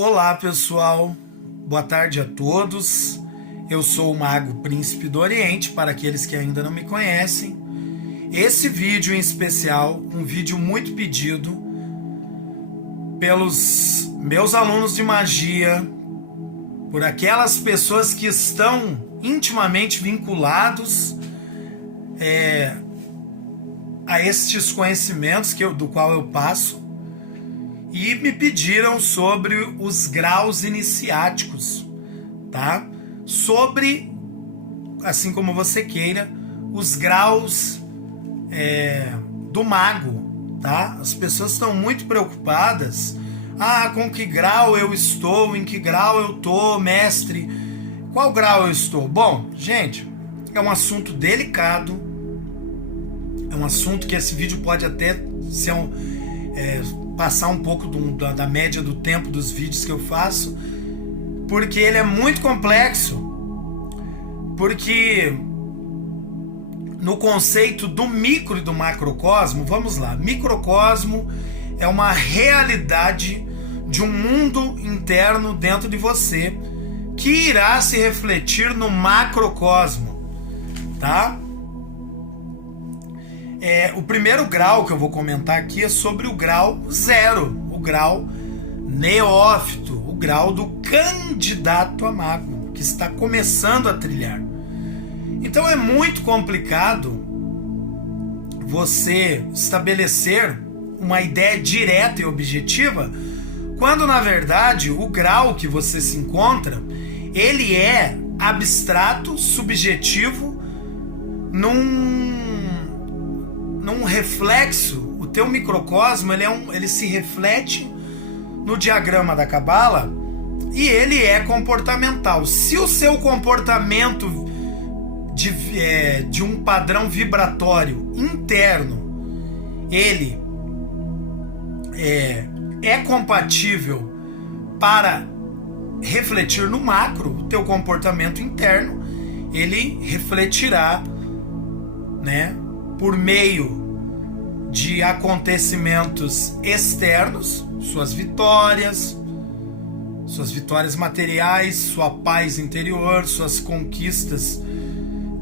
Olá pessoal, boa tarde a todos. Eu sou o Mago Príncipe do Oriente, para aqueles que ainda não me conhecem. Esse vídeo em especial, um vídeo muito pedido pelos meus alunos de magia, por aquelas pessoas que estão intimamente vinculados a estes conhecimentos do qual eu passo, e me pediram sobre os graus iniciáticos, tá? Sobre, assim como você queira, os graus do mago, tá? As pessoas estão muito preocupadas. Com que grau eu estou? Em que grau eu tô, mestre? Qual grau eu estou? Bom, gente, é um assunto delicado. É um assunto que esse vídeo pode até ser passar um pouco da média do tempo dos vídeos que eu faço, porque ele é muito complexo. Porque no conceito do micro e do macrocosmo, vamos lá, microcosmo é uma realidade de um mundo interno dentro de você que irá se refletir no macrocosmo, tá? O primeiro grau que eu vou comentar aqui é sobre o grau 0, o grau neófito, o grau do candidato a mago, que está começando a trilhar. Então é muito complicado você estabelecer uma ideia direta e objetiva, quando na verdade o grau que você se encontra, ele é abstrato, subjetivo, num reflexo. O teu microcosmo ele se reflete no diagrama da Cabala e ele é comportamental. Se o seu comportamento de um padrão vibratório interno ele é compatível para refletir no macro, o teu comportamento interno ele refletirá, né, por meio de acontecimentos externos, suas vitórias materiais, sua paz interior, suas conquistas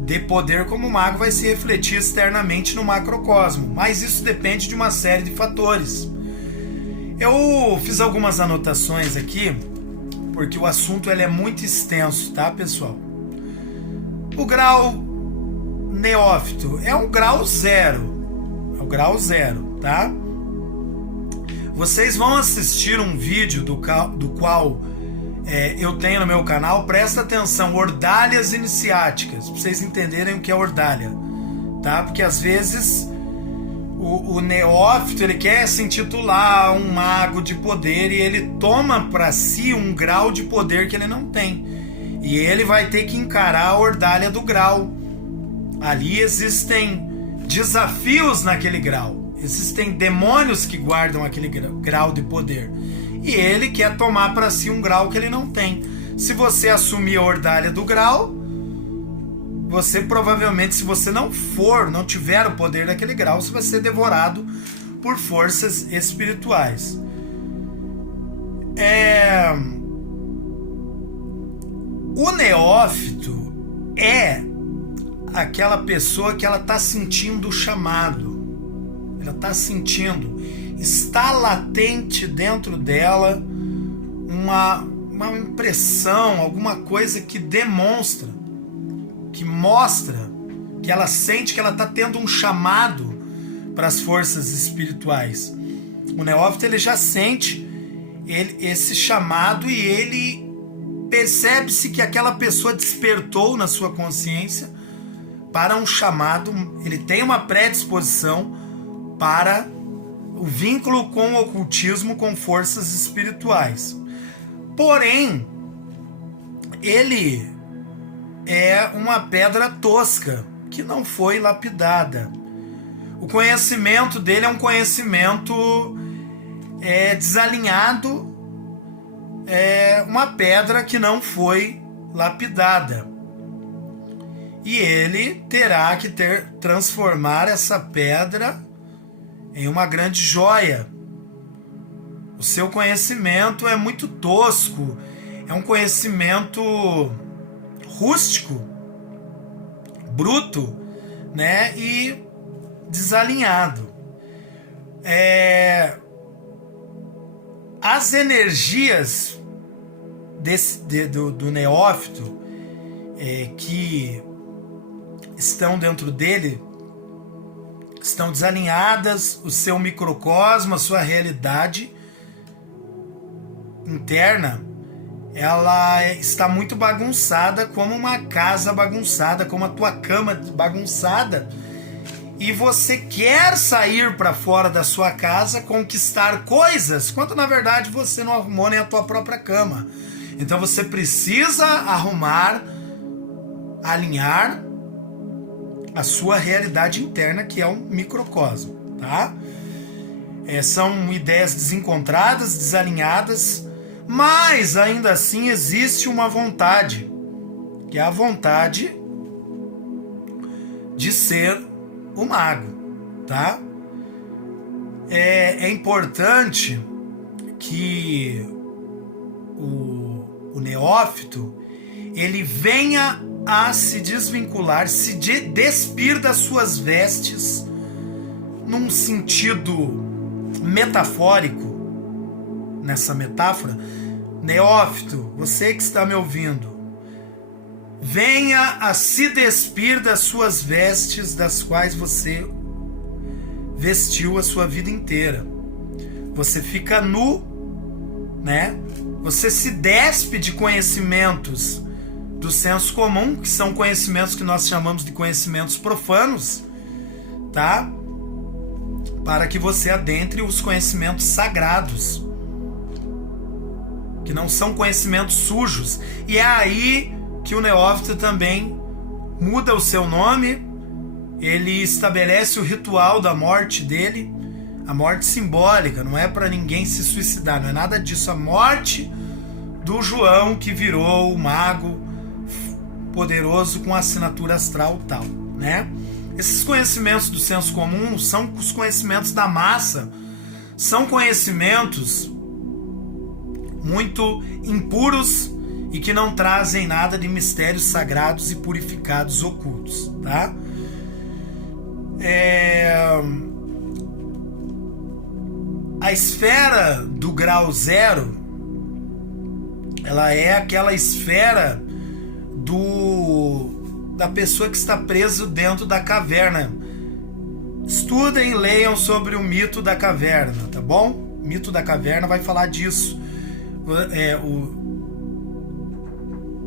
de poder como mago vai se refletir externamente no macrocosmo, mas isso depende de uma série de fatores. Eu fiz algumas anotações aqui, porque o assunto ele é muito extenso, tá, pessoal? O grau neófito é um grau 0. É o grau 0, tá? Vocês vão assistir um vídeo do qual eu tenho no meu canal. Presta atenção, ordalhas iniciáticas, para vocês entenderem o que é ordalha, tá? Porque às vezes o neófito ele quer se intitular um mago de poder e ele toma para si um grau de poder que ele não tem. E ele vai ter que encarar a ordalha do grau. Ali existem desafios naquele grau, existem demônios que guardam aquele grau de poder, e ele quer tomar para si um grau que ele não tem. Se você assumir a ordalha do grau, você provavelmente, se você não tiver o poder daquele grau, você vai ser devorado por forças espirituais. O neófito é aquela pessoa que ela está sentindo o chamado, ela está sentindo, está latente dentro dela uma impressão, alguma coisa que demonstra, que mostra, que ela sente que ela está tendo um chamado para as forças espirituais. O neófito ele já sente esse chamado e ele percebe-se que aquela pessoa despertou na sua consciência para um chamado, ele tem uma predisposição para o vínculo com o ocultismo, com forças espirituais. Porém, ele é uma pedra tosca, que não foi lapidada. O conhecimento dele é um conhecimento desalinhado, uma pedra que não foi lapidada. E ele terá que transformar essa pedra em uma grande joia, O seu conhecimento é muito tosco, é um conhecimento rústico, bruto, né? E desalinhado. As energias do neófito que estão dentro dele estão desalinhadas, o seu microcosmo, a sua realidade interna, ela está muito bagunçada, como uma casa bagunçada, como a tua cama bagunçada, e você quer sair para fora da sua casa, conquistar coisas, quando na verdade você não arrumou nem a tua própria cama. Então você precisa arrumar, alinhar a sua realidade interna, que é um microcosmo, tá? São ideias desencontradas, desalinhadas, mas ainda assim existe uma vontade, que é a vontade de ser o mago, tá? É importante que o neófito ele venha a se desvincular, se despir das suas vestes, num sentido metafórico. Nessa metáfora, neófito, você que está me ouvindo, venha a se despir das suas vestes, das quais você vestiu a sua vida inteira. Você fica nu, né? Você se despe de conhecimentos do senso comum, que são conhecimentos que nós chamamos de conhecimentos profanos, tá? Para que você adentre os conhecimentos sagrados, que não são conhecimentos sujos. E é aí que o neófito também muda o seu nome, ele estabelece o ritual da morte dele, a morte simbólica, não é para ninguém se suicidar, não é nada disso, a morte do João que virou o mago poderoso com assinatura astral tal, né? Esses conhecimentos do senso comum são os conhecimentos da massa, são conhecimentos muito impuros e que não trazem nada de mistérios sagrados e purificados ocultos, tá? A esfera do grau zero, ela é aquela esfera da pessoa que está preso dentro da caverna. Estudem e leiam sobre o mito da caverna, tá bom? O mito da caverna vai falar disso.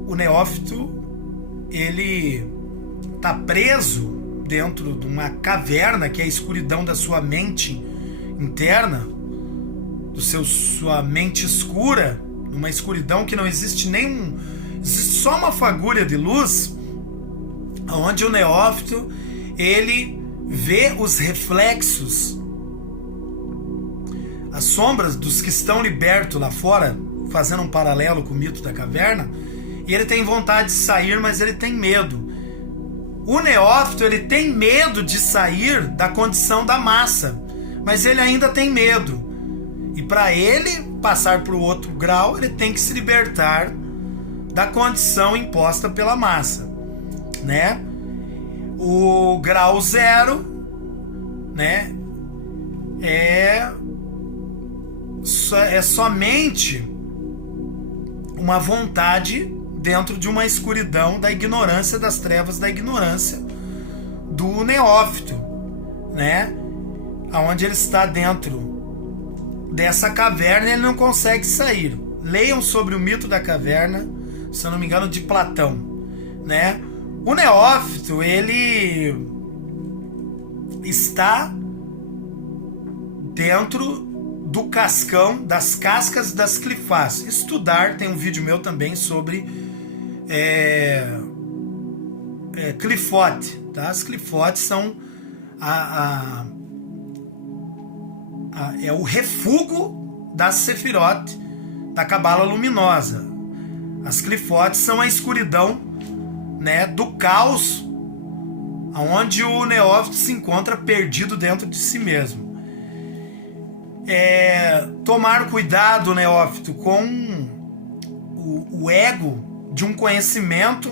O neófito, ele está preso dentro de uma caverna, que é a escuridão da sua mente interna, sua mente escura, uma escuridão que não existe existe só uma fagulha de luz, onde o neófito ele vê os reflexos, as sombras dos que estão libertos lá fora, fazendo um paralelo com o mito da caverna, e ele tem vontade de sair, mas ele tem medo. O neófito ele tem medo de sair da condição da massa, mas ele ainda tem medo. E para ele passar para o outro grau, ele tem que se libertar da condição imposta pela massa, né? O grau zero, né, é somente uma vontade dentro de uma escuridão da ignorância, das trevas da ignorância do neófito, né? Aonde ele está dentro dessa caverna e ele não consegue sair. Leiam sobre o mito da caverna, se eu não me engano, de Platão, né? O neófito, ele está dentro do cascão, das cascas das clifás. Estudar, tem um vídeo meu também sobre clifote, tá? As clifotes são o refúgio da Sefirot, da Cabala Luminosa. As clifotes são a escuridão, né, do caos, onde o neófito se encontra perdido dentro de si mesmo. tomar cuidado, neófito, com o ego de um conhecimento,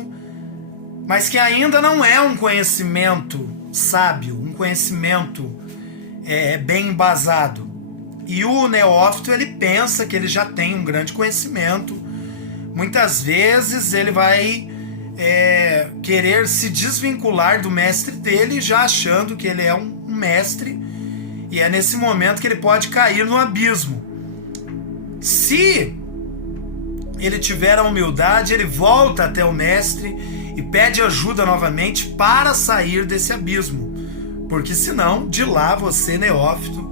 mas que ainda não é um conhecimento sábio, um conhecimento bem embasado. E o neófito, ele pensa que ele já tem um grande conhecimento. Muitas vezes ele vai querer se desvincular do mestre dele, já achando que ele é um mestre, e é nesse momento que ele pode cair no abismo. Se ele tiver a humildade, ele volta até o mestre e pede ajuda novamente para sair desse abismo, porque senão, de lá você, neófito,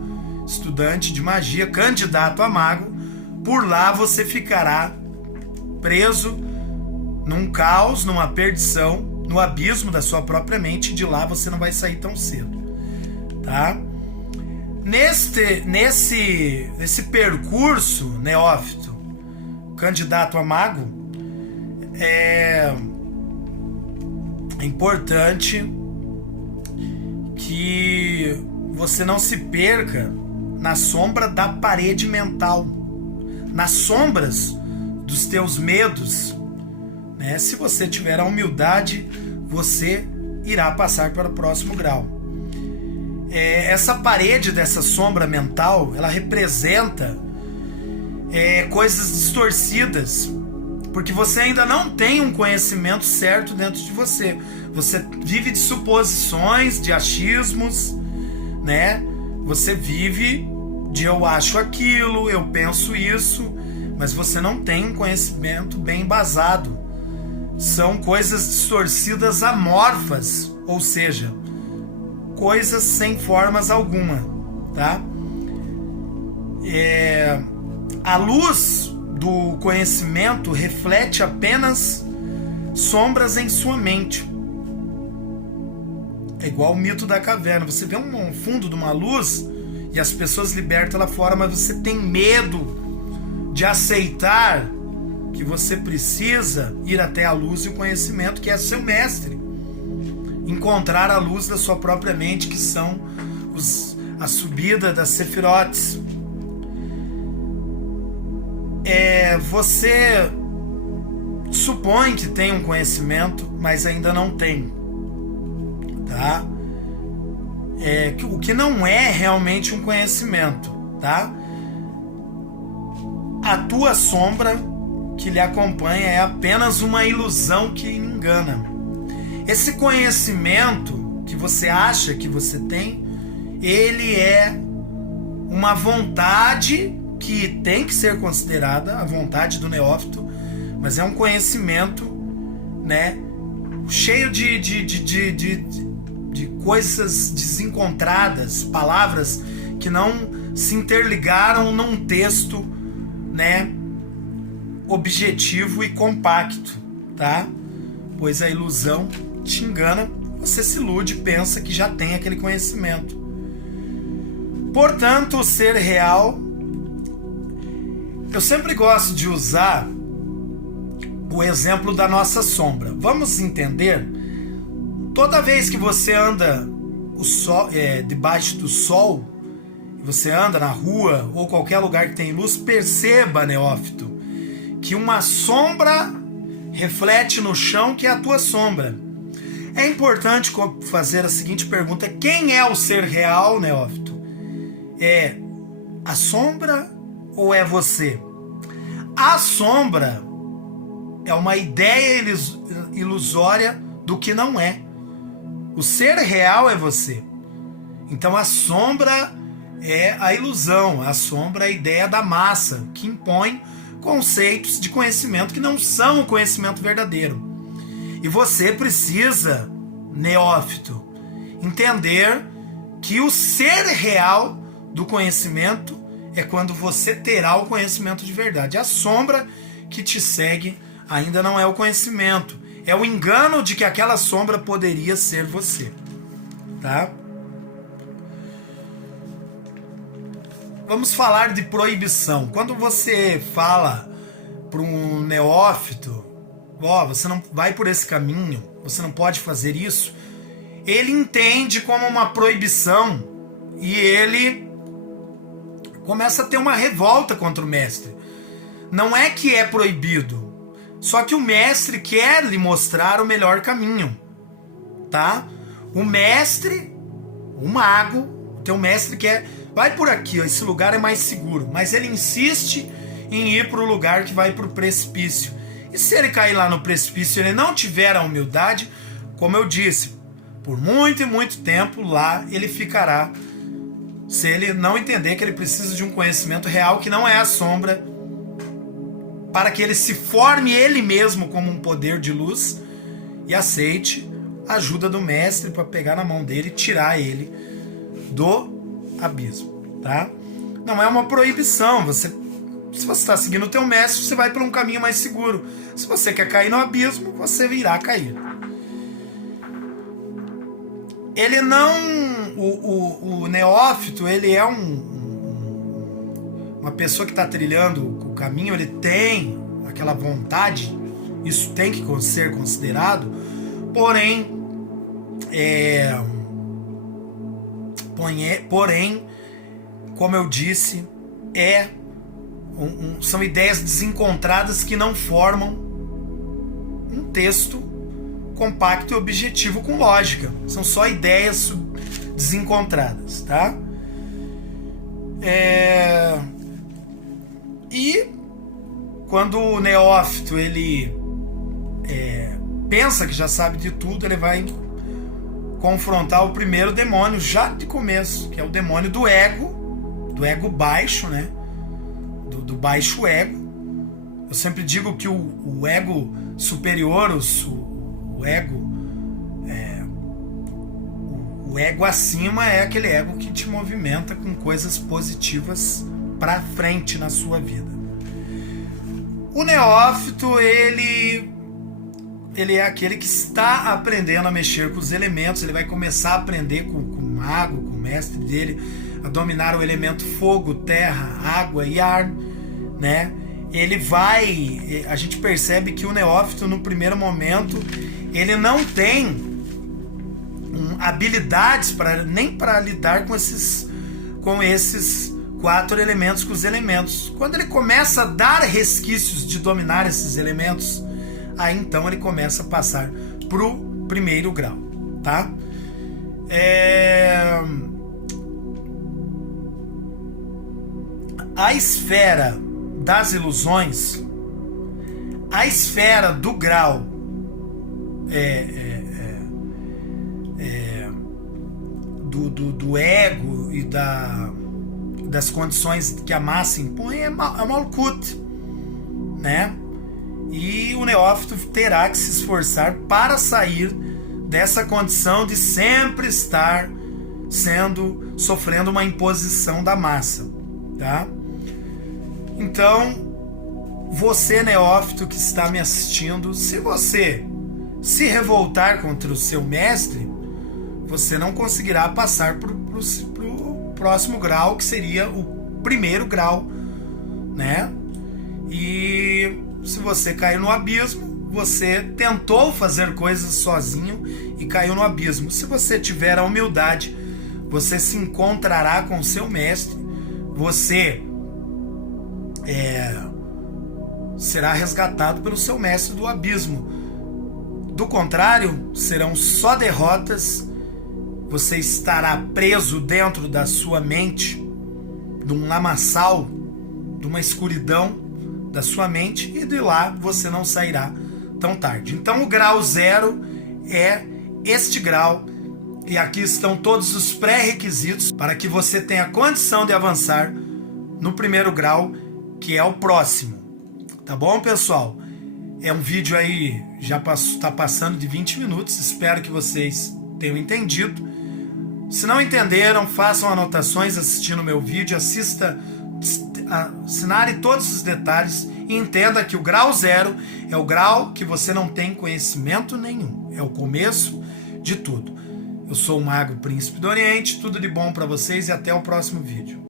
estudante de magia, candidato a mago, por lá você ficará preso num caos, numa perdição, no abismo da sua própria mente, e de lá você não vai sair tão cedo, tá? Nesse percurso, neófito, candidato a mago, é importante que você não se perca na sombra da parede mental, nas sombras dos teus medos, né? Se você tiver a humildade, você irá passar para o próximo grau. Essa parede dessa sombra mental, ela representa coisas distorcidas, porque você ainda não tem um conhecimento certo dentro de você. Você vive de suposições, de achismos, né? Você vive de eu acho aquilo, eu penso isso, mas você não tem um conhecimento bem embasado. São coisas distorcidas, amorfas, ou seja, coisas sem formas alguma, tá? A luz do conhecimento reflete apenas sombras em sua mente. É igual o mito da caverna. Você vê um fundo de uma luz e as pessoas libertam lá fora, mas você tem medo de aceitar que você precisa ir até a luz e o conhecimento, que é seu mestre. Encontrar a luz da sua própria mente, que são a subida das sefirotes. Você supõe que tem um conhecimento, mas ainda não tem, tá? O que não é realmente um conhecimento, tá? A tua sombra que lhe acompanha é apenas uma ilusão que engana. Esse conhecimento que você acha que você tem, ele é uma vontade que tem que ser considerada, a vontade do neófito, mas é um conhecimento, né, cheio de coisas desencontradas, palavras que não se interligaram num texto, né, objetivo e compacto, tá? Pois a ilusão te engana, você se ilude, pensa que já tem aquele conhecimento. Portanto, o ser real, eu sempre gosto de usar o exemplo da nossa sombra. Vamos entender? Toda vez que você anda debaixo do sol, você anda na rua ou qualquer lugar que tem luz, perceba, neófito, que uma sombra reflete no chão, que é a tua sombra. É importante fazer a seguinte pergunta: quem é o ser real, neófito? É a sombra ou é você? A sombra é uma ideia ilusória do que não é. O ser real é você. Então a sombra é a ilusão, a sombra é a ideia da massa, que impõe conceitos de conhecimento que não são o conhecimento verdadeiro. E você precisa, neófito, entender que o ser real do conhecimento é quando você terá o conhecimento de verdade. A sombra que te segue ainda não é o conhecimento, é o engano de que aquela sombra poderia ser você, tá? Vamos falar de proibição. Quando você fala para um neófito, você não vai por esse caminho, você não pode fazer isso, ele entende como uma proibição e ele começa a ter uma revolta contra o mestre. Não é que é proibido, só que o mestre quer lhe mostrar o melhor caminho, tá? O mestre, o mago, o teu mestre quer, vai por aqui, ó, esse lugar é mais seguro, mas ele insiste em ir para o lugar que vai para o precipício. E se ele cair lá no precipício e ele não tiver a humildade, como eu disse, por muito e muito tempo lá ele ficará, se ele não entender que ele precisa de um conhecimento real, que não é a sombra, para que ele se forme ele mesmo como um poder de luz e aceite a ajuda do mestre para pegar na mão dele e tirar ele do abismo, tá? Não é uma proibição. Se você está seguindo o teu mestre, você vai para um caminho mais seguro. Se você quer cair no abismo, você irá cair. Ele não... O neófito, ele é uma pessoa que está trilhando o caminho, ele tem aquela vontade, isso tem que ser considerado, porém, como eu disse, são ideias desencontradas que não formam um texto compacto e objetivo com lógica. São só ideias desencontradas, tá? E quando o neófito ele pensa que já sabe de tudo, ele vai confrontar o primeiro demônio já de começo, que é o demônio do ego baixo, né? Do baixo ego. Eu sempre digo que o ego superior, o ego acima é aquele ego que te movimenta com coisas positivas para frente na sua vida. O neófito, ele é aquele que está aprendendo a mexer com os elementos. Ele vai começar a aprender com o mago, com o mestre dele, a dominar o elemento fogo, terra, água e ar, né? A gente percebe que o neófito, no primeiro momento, ele não tem habilidades nem para lidar com esses 4 elementos, com os elementos. Quando ele começa a dar resquícios de dominar esses elementos, aí então ele começa a passar pro primeiro grau, tá? A esfera das ilusões, a esfera do grau do ego e das condições que a massa impõe é Malkuth, né? E o neófito terá que se esforçar para sair dessa condição de sempre estar sofrendo uma imposição da massa, tá? Então, você neófito que está me assistindo, se você se revoltar contra o seu mestre, você não conseguirá passar para o próximo grau, que seria o primeiro grau, né? E se você caiu no abismo, você tentou fazer coisas sozinho e caiu no abismo. Se você tiver a humildade, você se encontrará com o seu mestre, você será resgatado pelo seu mestre do abismo. Do contrário, serão só derrotas. Você estará preso dentro da sua mente, de um lamaçal, de uma escuridão da sua mente, e de lá você não sairá tão tarde. Então o grau 0 é este grau, e aqui estão todos os pré-requisitos para que você tenha condição de avançar no primeiro grau, que é o próximo. Tá bom, pessoal? É um vídeo aí, já está passando de 20 minutos, espero que vocês tenham entendido. Se não entenderam, façam anotações assistindo o meu vídeo, assinale todos os detalhes e entenda que o grau 0 é o grau que você não tem conhecimento nenhum. É o começo de tudo. Eu sou o Mago Príncipe do Oriente, tudo de bom para vocês e até o próximo vídeo.